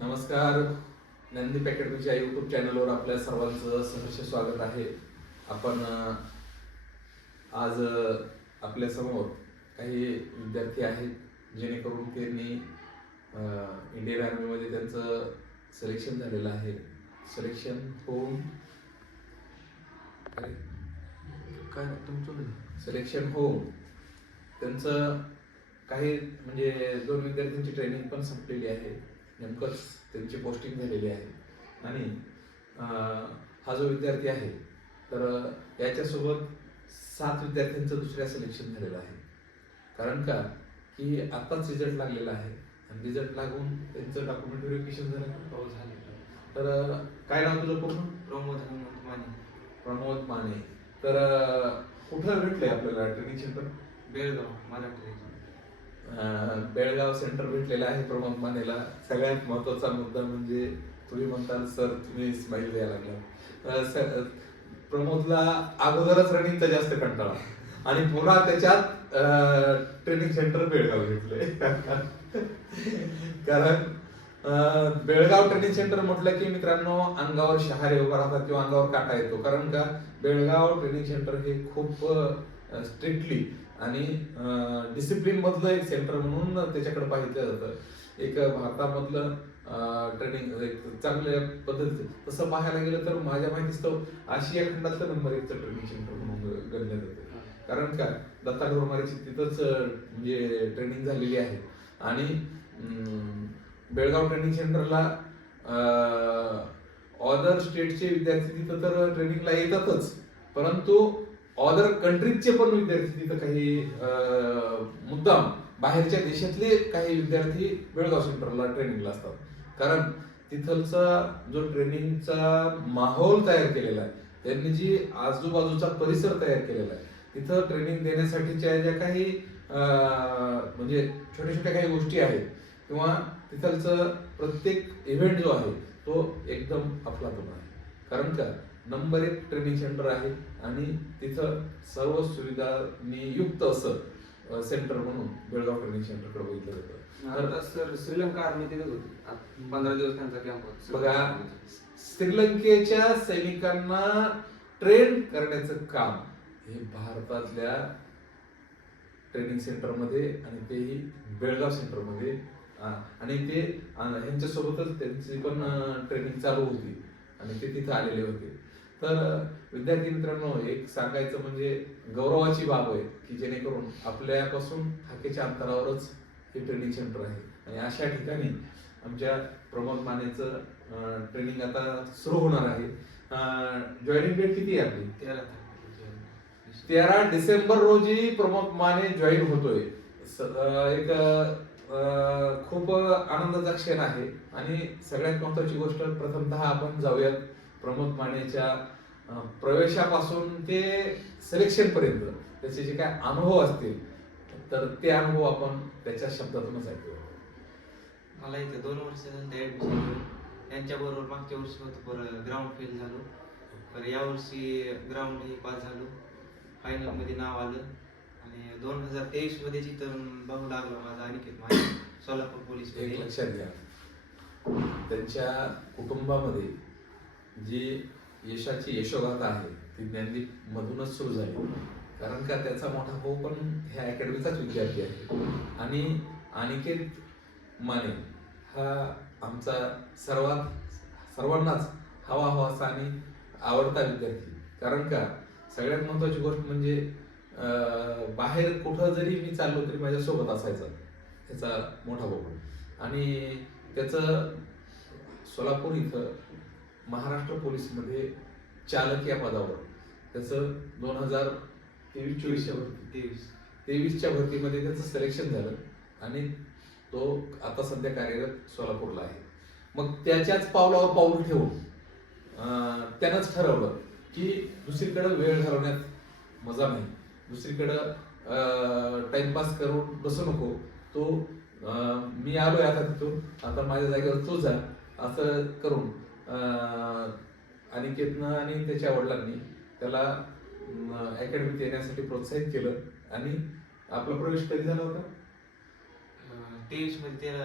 नमस्कार. ज्ञानदीप अकॅडमीच्या यूट्यूब चॅनलवर आपल्या सर्वांचं सहर्ष स्वागत आहे. आपण आज आपल्या समोर काही विद्यार्थी आहेत जेणेकरून त्यांनी इंडियन आर्मीमध्ये त्यांचं सिलेक्शन झालेलं आहे. सिलेक्शन होऊन सिलेक्शन होऊन त्यांचं काही म्हणजे 2 विद्यार्थ्यांची ट्रेनिंग पण संपलेली आहे. नेमकंच त्यांची पोस्टिंग झालेली आहे आणि हा जो विद्यार्थी आहे तर याच्यासोबत 7 विद्यार्थ्यांचं दुसऱ्या सिलेक्शन झालेलं आहे. कारण का की आत्ताच रिझल्ट लागलेला आहे आणि रिझल्ट लागून त्यांचं डॉक्युमेंट व्हेरिफिकेशन झालं. तर काय नाव तुझं पूर्ण? प्रमोद माने. तर कुठं भेटलंय आपल्याला training centre? Belgaum Marathi. Belgaum centre भेटलेलं आहे प्रमोद मानेला. सगळ्यात महत्वाचा मुद्दा म्हणजे तुम्ही म्हणताल सर तुम्ही स्माईल द्यायला लागला. प्रमोदला अगोदरच रनिंगचा जास्त कंटाळा आणि पुन्हा त्याच्यात ट्रेनिंग सेंटर बेळगाव घेतले. कारण बेळगाव ट्रेनिंग सेंटर म्हटलं की मित्रांनो अंगावर शहारे उभा राहतात किंवा अंगावर काटा येतो. कारण का बेळगाव ट्रेनिंग सेंटर हे खूप स्ट्रिक्टली आणि डिसिप्लिन मधलं एक सेंटर म्हणून त्याच्याकडे पाहिलं जातं. एक भारतामधलं ट्रेनिंग एक चांगल्या पद्धतीचं तसं पाहायला गेलं तर माझ्या माहितीस्तव आशिया खंडातलं नंबर 1चं ट्रेनिंग सेंटर म्हणून गणलं जातं. कारण काय दत्ता ढोरमारेची तिथंच म्हणजे ट्रेनिंग झालेली आहे आणि बेळगाव ट्रेनिंग सेंटरला अदर स्टेटचे विद्यार्थी तिथं तर ट्रेनिंगला येतातच, परंतु अदर कंट्रीजचे पण विद्यार्थी तिथं काही मुद्दाम बाहेरच्या देशातले काही विद्यार्थी बेळगाव सेंटरला ट्रेनिंगला असतात. कारण तिथलचा जो ट्रेनिंगचा माहोल तयार केलेला आहे, त्यांनी जी आजूबाजूचा परिसर तयार केलेला आहे, तिथं ट्रेनिंग देण्यासाठीच्या ज्या काही म्हणजे छोट्या छोट्या काही गोष्टी आहेत किंवा तिथलचं प्रत्येक इव्हेंट जो आहे तो एकदम अफलातून आहे. कारण का नंबर 1 ट्रेनिंग सेंटर आहे आणि तिथं सर्व सुविधांनी युक्त असं सेंटर म्हणून बेळगाव ट्रेनिंग सेंटरकडे बघितलं जातं. आता सर श्रीलंका आर्मी तिथेच होती. 15 दिवस त्यांचा कॅम्प होता. बघा, श्रीलंकेच्या सैनिकांना ट्रेन करण्याचं काम हे भारतातल्या ट्रेनिंग सेंटरमध्ये आणि तेही बेळगाव सेंटरमध्ये आणि ते ह्यांच्यासोबतच त्यांची पण ट्रेनिंग चालू होती आणि ते तिथं आलेले होते. तर विद्यार्थी मित्रांनो एक सांगायचं म्हणजे गौरवाची बाब आहे की जेणेकरून आपल्यापासून हाकेच्या अंतरावरच हे ट्रेनिंग सेंटर आहे आणि अशा ठिकाणी आमच्या प्रमोद मानेचं ट्रेनिंग आता सुरू होणार आहे. जॉईनिंग डेट किती आहे आपली? 13 डिसेंबर रोजी प्रमोद माने जॉईन होतोय. एक खूप आनंदाचा क्षण आहे आणि सगळ्यात महत्वाची गोष्ट प्रथमतः आपण जाऊयात प्रमोद मानेच्या प्रवेशापासून ते सिलेक्शन पर्यंत त्याचे जे काय अनुभव असतील तर ते अनुभव आपण त्याच्या शब्दातूनच ऐकूया. मला इथे 2 वर्ष झालं ऍडमिशन घेऊन. त्यांच्याबरोबर मागच्या वर्षी होतं ग्राउंड फेल झालो. तर यावर्षी ग्राउंड ही पास झालो. फायनल मध्ये नाव आलं आणि 2023 मध्ये जिथं बघू लागलो माझा अनिकेत माने सोलापूर पोलीस. एक लक्षात घ्या, त्यांच्या कुटुंबामध्ये जी यशाची यशोगाथा आहे ती ज्ञानदीप मधूनच सुरू झाली. कारण का त्याचा मोठा भाऊ पण ह्या अकॅडमीचाच विद्यार्थी आहे आणि अनिकेत माने हा आमचा सर्वांनाच हवासा आणि आवडता विद्यार्थी. कारण का सगळ्यात महत्वाची गोष्ट म्हणजे बाहेर कुठं जरी मी चाललो तरी माझ्यासोबत असायचा त्याचा मोठा भाऊ. आणि त्याचं सोलापूर इथं महाराष्ट्र पोलीसमध्ये चालक या पदावर त्याचं 2023च्या भरतीमध्ये त्याचं सिलेक्शन झालं आणि तो आता सध्या कार्यरत सोलापूरला आहे. मग त्याच्याच पावलावर पाऊल ठेवून त्यानंच ठरवलं की दुसरीकडे वेळ घालवण्यात मजा नाही, दुसरीकडं टाइमपास करून बसू नको. तो मी आलोय आता तिथून, आता माझ्या जागेवर तो जा असं करून अनिकेतनं आणि त्याच्या वडिलांनी त्याला अकॅडमीत येण्यासाठी प्रोत्साहित केलं आणि आपला प्रवेश कधी झाला होता? 23 मध्ये त्याला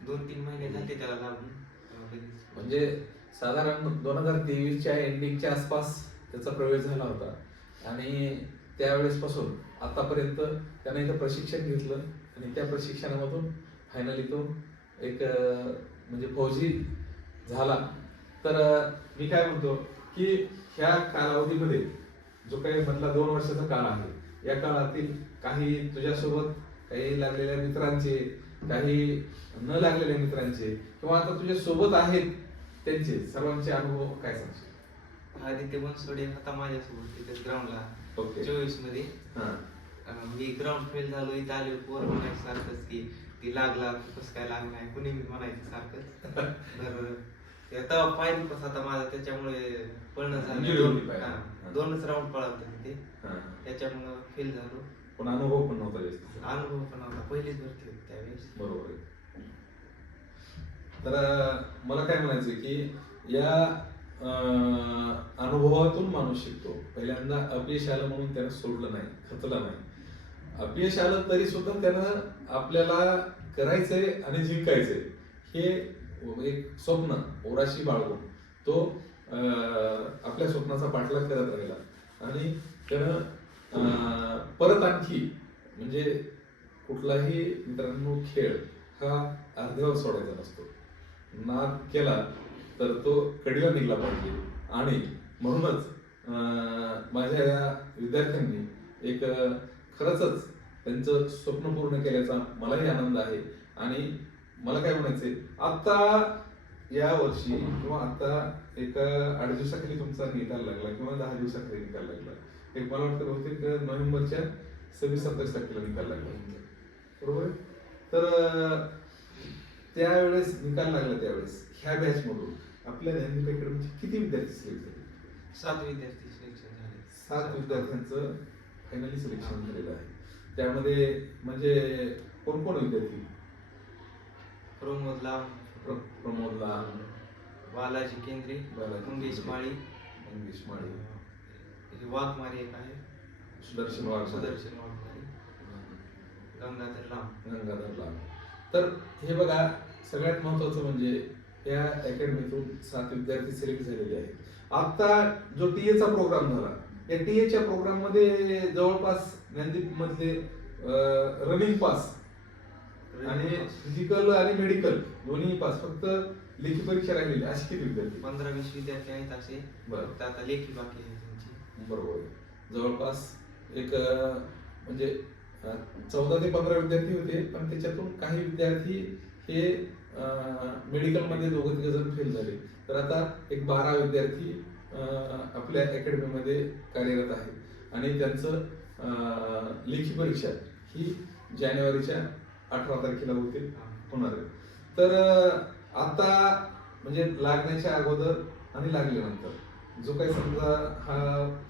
2-3 महिने झाले त्याला लागून. तेव्हा कधीच- म्हणजे साधारण 2023च्या एंडिंगच्या आसपास त्याचा प्रवेश झाला होता आणि त्यावेळेसपासून आतापर्यंत त्याने इथं प्रशिक्षण घेतलं आणि त्या प्रशिक्षणामधून फायनली तो एक म्हणजे फौजी झाला. तर मी काय म्हणतो की ह्या कालावधीमध्ये जो काही मधला 2 वर्षाचा काळ आहे, या काळातील काही तुझ्यासोबत काही लागलेल्या मित्रांचे, काही न लागलेल्या मित्रांचे किंवा आता तुझ्या सोबत आहेत त्यांचे सर्वांचे अनुभव काय सांगशील? आदित्य बनसोडे होता माझ्यासोबत तिथे ग्राउंडला ओके. 24 मध्ये. हा. मी ग्राउंड फेल झालो, इथं आले पोरं म्हणायचं सारखंच की ती लागला कसं काय लागलाय, कुणी मी म्हणायचं सारखंच. तर तेव्हा पाय दुखत होता माझा, त्याच्यामुळे पळणं Injury झालं. होती पायाला. हा. 2च राऊंड पळावते तिथे, हा. त्याच्यामुळं फेल झालो. पण अनुभव पण नव्हता जास्त. अनुभव पण नव्हता, पहिलीच भरती होती त्यावेळेस. बरोबर आहे. तर मला काय म्हणायचं की या अनुभवातून माणूस शिकतो. पहिल्यांदा अपयश आलं म्हणून त्यानं सोडलं नाही, खचलं नाही. अपयश आलं तरी सुद्धा त्यानं आपल्याला करायचंय आणि जिंकायचंय हे एक स्वप्न ओराशी बाळगून तो आपल्या स्वप्नाचा पाठलाग करत राहिला आणि त्यानं परत आणखी म्हणजे कुठलाही मित्रांनो खेळ हा अर्ध्यावर सोडायचा नसतो. नाद केला तर तो कडीला निघला पाहिजे आणि म्हणूनच माझ्या या विद्यार्थ्यांनी एक खरंच त्यांचं स्वप्न पूर्ण केल्याचा मलाही आनंद आहे. आणि मला काय म्हणायचंय, आता या वर्षी किंवा आता एक 8 दिवसाखाली तुमचा निकाल लागला किंवा 10 दिवसाखाली निकाल लागला. एक मला वाटतं बहुतेक नोव्हेंबरच्या 26-27 तारखेला निकाल लागला, बरोबर आहे? तर त्यावेळेस निकाल लागला, त्यावेळेस ह्या बॅच मधून आपल्या ज्ञानदीप अकॅडमीचे किती विद्यार्थी सिलेक्ट झाले? 7 विद्यार्थी सिलेक्शन झाले. 7 विद्यार्थ्यांचं फायनली सिलेक्शन झालेलं आहे. त्यामध्ये म्हणजे कोण कोण विद्यार्थी? प्रमोद लांब, प्रमोद लाल, बालाजी केंद्रे, बालाजी मंगेश केंद्रे, माळी, मंगेश माळी, वाघमारे एक आहे, सुदर्शन वाघ, सुदर्शन वाघमारे, गंगाधर लांब. गंगाधर लाल. तर हे बघा, सगळ्यात महत्वाचं म्हणजे या अकॅडमीतून 7 विद्यार्थी सिलेक्ट झालेले आहेत. आता जो टीएचा प्रोग्राम झाला, या टीएच्या प्रोग्राम मध्ये जवळपास ज्ञानदीप मधले रनिंग पास आणि फिजिकल आणि मेडिकल दोन्ही पास, फक्त लेखी परीक्षा राहिलेली अशी किती विद्यार्थी? 15-20 विद्यार्थी आहेत असे. बरं. फक्त आता लेखी बाकी आहे त्यांची. बरोबर. जवळपास एक म्हणजे 14 ते 15 विद्यार्थी होते, पण त्याच्यातून काही विद्यार्थी हे मेडिकल मध्ये 2-3 जण फेल झाले. तर आता एक 12 विद्यार्थी आपल्या अकॅडमीमध्ये कार्यरत आहेत आणि त्यांचं लेखी परीक्षा ही जानेवारीच्या 18 तारखेला होणार आहे. तर आता म्हणजे लागण्याच्या अगोदर आणि लागल्यानंतर जो काही समजा हा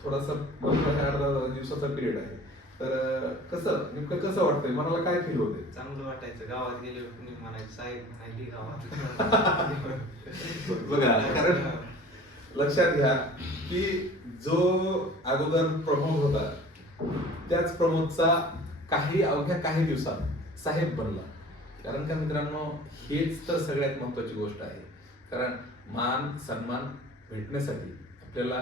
थोडासा 8-10 दिवसाचा पिरियड आहे, तर नेमकं कसं वाटतंय, मनाला काय फील होते? चांगलं वाटायचं. गावात गेले कुणी म्हणायचं साहेब म्हणायली गावात. बघा, कारण लक्षात घ्या की जो अगोदर प्रमोद होता त्याच प्रमोदचा अवघ्या काही दिवसात साहेब बनला. कारण का मित्रांनो, हेच तर सगळ्यात महत्वाची गोष्ट आहे. कारण मान सन्मान भेटण्यासाठी आपल्याला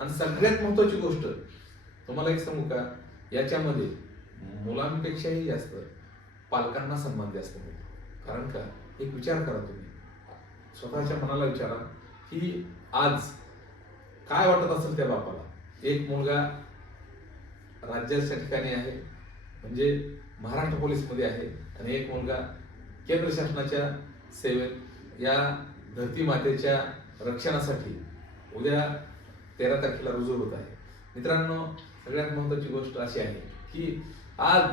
आणि सगळ्यात महत्वाची गोष्ट तुम्हाला एक सांगू का, याच्यामध्ये मुलांपेक्षाही जास्त पालकांना सन्मान जास्त मिळतो. कारण का, एक विचार करा, तुम्ही स्वतःच्या मनाला विचारा की आज काय वाटत असेल त्या बापाला. एक मुलगा राज्याच्या ठिकाणी आहे, म्हणजे महाराष्ट्र पोलीसमध्ये आहे, आणि एक मुलगा केंद्र शासनाच्या सेवेत या धरती मातेच्या रक्षणासाठी उद्या 13 तारखेला रुजू होत आहे. मित्रांनो, सगळ्यात महत्वाची गोष्ट अशी आहे की आज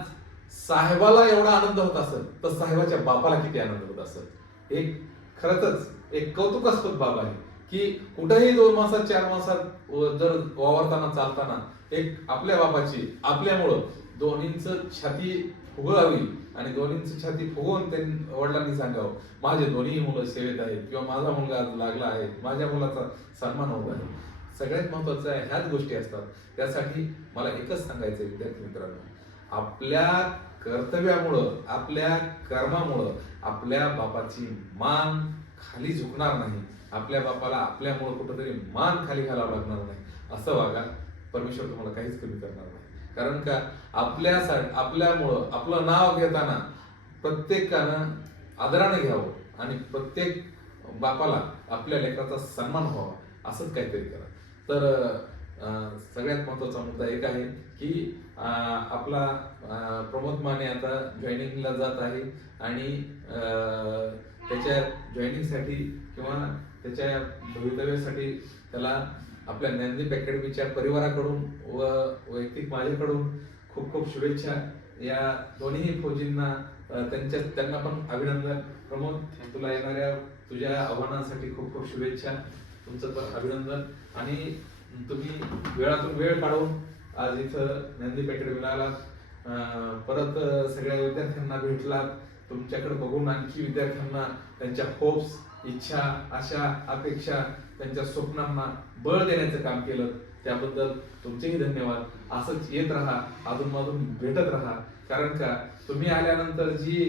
साहेबाला एवढा आनंद होत असेल तर साहेबाच्या बापाला किती आनंद होत असेल. एक खरंच एक कौतुकास्पद बाब आहे की कुठेही 2 मासात 4 मासात जर वावरताना चालताना एक आपल्या बापाची आपल्यामुळं दोन्हींचं छाती फुगळावी आणि दोन्हींची छाती फुगवून त्यांनी वडिलांनी सांगावं, माझे दोन्ही मुलं सेवेत आहेत किंवा माझा मुलगा आज लागला आहे, माझ्या मुलाचा सन्मान होत आहे. सगळ्यात महत्वाचं ह्याच गोष्टी असतात. त्यासाठी मला एकच सांगायचं विद्यार्थी मित्रांनो, आपल्या कर्तव्यामुळं, आपल्या कर्मामुळं आपल्या बापाची मान खाली झुकणार नाही, आपल्या बापाला आपल्यामुळं कुठंतरी मान खाली घालावं लागणार नाही, असं वागा. परमेश्वर तुम्हाला काहीच कमी करणार नाही. कारण का आपल्यामुळं आपलं नाव घेताना प्रत्येकानं आदराने घ्यावं आणि प्रत्येक बापाला आपल्या लेकराचा सन्मान व्हावा, असंच काहीतरी करा. तर सगळ्यात महत्त्वाचा मुद्दा एक आहे की आपला प्रमोद माने आता जॉईनिंगला जात आहे आणि त्याच्या जॉईनिंगसाठी किंवा त्याच्या भवितव्यासाठी त्याला आपल्या ज्ञानदीप अकॅडमीच्या परिवाराकडून व वैयक्तिक माझ्याकडून खूप खूप शुभेच्छा. या दोन्ही फौजींना त्यांना पण अभिनंदन. प्रमोद, तुला येणाऱ्या तुझ्या आव्हानांसाठी खूप खूप शुभेच्छा, तुमचं पण अभिनंदन. आणि तुम्ही वेळातून वेळ काढून आज इथं ज्ञानदीप अकॅडमीला आलात, परत सगळ्या विद्यार्थ्यांना भेटलात, तुमच्याकडे बघून आणखी विद्यार्थ्यांना त्यांच्या होप्स, इच्छा, आशा, अपेक्षा, त्यांच्या स्वप्नांना बळ देण्याचं काम केलं, त्याबद्दल तुमचेही धन्यवाद. असंच येत राहा, अधूनमधून भेटत राहा. कारण का तुम्ही आल्यानंतर जी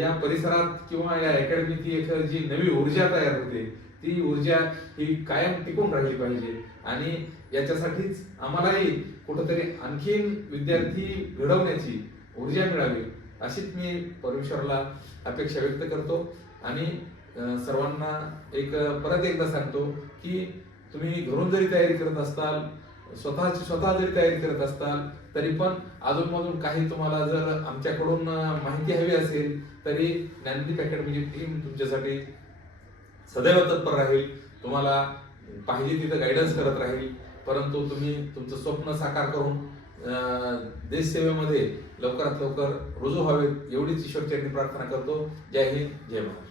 या परिसरात किंवा या अकॅडमीत एक जी नवी ऊर्जा तयार होते, ती ऊर्जा ही कायम टिकून राहिली पाहिजे. आणि याच्यासाठीच आम्हालाही कुठंतरी आणखीन विद्यार्थी घडवण्याची ऊर्जा मिळावी, अशीच मी परमेश्वराला अपेक्षा व्यक्त करतो. आणि सर्वांना परत एकदा सांगतो की तुम्ही घरून जरी तयारी करत असताल, स्वतः जरी तयारी करत असताल, तरी पण अधूनमधून काही तुम्हाला जर आमच्याकडून माहिती हवी असेल, तरी ज्ञानदीप अकॅडमीची टीम तुमच्यासाठी सदैव तत्पर राहील, तुम्हाला पाहिजे तिथं गायडन्स करत राहील. परंतु तुम्ही तुमचं स्वप्न साकार करून देश सेवेमध्ये लवकरात लवकर रुजू व्हावेत, एवढीच ईश्वरचरणी प्रार्थना करतो. जय हिंद, जय महाराष्ट्र.